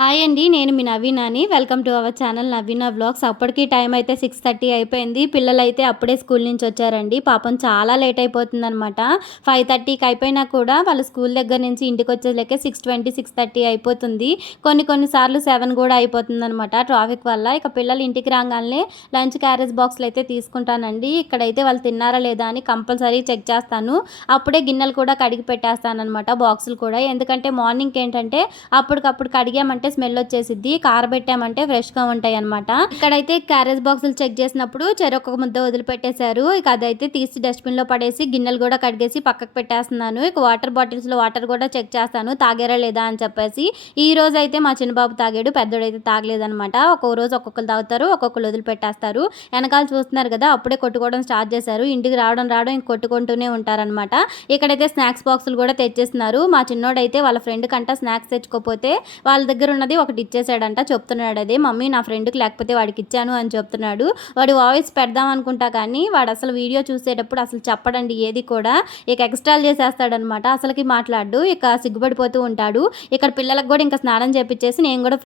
Hi అండి. నేను మీ నవీనాని. Welcome to our channel Naveena vlogs. అప్పటికి టైం అయితే 6:30 అయిపోయింది. పిల్లలైతే అప్పుడే స్కూల్ నుంచి వచ్చారండి. పాపం చాలా లేట్ అయిపోతుందనమాట. 5:30కి అయిపోయినా కూడా వాళ్ళు స్కూల్ దగ్గర నుంచి ఇంటికొచ్చేసరికి 6:20, 6:30 అయిపోతుంది. కొన్ని సార్లు 7 కూడా అయిపోతుందనమాట ట్రాఫిక్ వల్ల. ఇక పిల్లలు ఇంటికి రాగానే లంచ్ క్యారేజ్ బాక్స్‌లు అయితే తీసుకుంటానండి. ఇక్కడైతే వాళ్ళు తిన్నారా లేదా అని కంపల్సరీ చెక్ చేస్తాను. అప్పుడే గిన్నెలు కూడా కడిగి పెట్టేస్తాననమాట, బాక్సులు కూడా. ఎందుకంటే మార్నింగ్‌కి ఏంటంటే అప్పటికప్పుడు కడిగామంటే స్మెల్ వచ్చేసిద్ది, కారబెట్టామంటే ఫ్రెష్గా ఉంటాయి అనమాట. ఇక్కడైతే క్యారేజ్ బాక్సులు చెక్ చేసినప్పుడు చెరొక ముద్ద వదిలిపెట్టేశారు. ఇక అదైతే తీసి డస్ట్బిన్లో పడేసి గిన్నెలు కూడా కడిగేసి పక్కకు పెట్టేస్తున్నాను. ఇక వాటర్ బాటిల్స్లో వాటర్ కూడా చెక్ చేస్తాను, తాగారా లేదా అని చెప్పేసి. ఈ రోజు అయితే మా చిన్నబాబు తాగాడు, పెద్దోడైతే తాగలేదనమాట. ఒక్కొక్క రోజు ఒక్కొక్కరు తాగుతారు, ఒక్కొక్కరు వదిలిపెట్టేస్తారు. వెనకాల చూస్తున్నారు కదా, అప్పుడే కొట్టుకోవడం స్టార్ట్ చేశారు. ఇంటికి రావడం ఇంక కొట్టుకుంటూనే ఉంటారనమాట. ఇక్కడైతే స్నాక్స్ బాక్సులు కూడా తెచ్చేస్తున్నారు. మా చిన్నోడైతే వాళ్ళ ఫ్రెండ్ కంట స్నాక్స్ తెచ్చుకోపోతే వాళ్ళ దగ్గర ఉన్నది ఒకటి ఇచ్చేసాడంట. చెప్తున్నాడు, అదే మమ్మీ నా ఫ్రెండ్కి లేకపోతే వాడికి ఇచ్చాను అని చెప్తున్నాడు. వాడి వాయిస్ పెడదాం అనుకుంటా కానీ వాడు అసలు వీడియో చూసేటప్పుడు అసలు చెప్పడండి ఏది కూడా. ఇక ఎక్స్ట్రాలు చేసేస్తాడనమాట, అసలుకి మాట్లాడు. ఇక సిగ్గుపడిపోతూ ఉంటాడు. ఇక్కడ పిల్లలకు కూడా ఇంకా స్నానం చేపించేసి నేను కూడా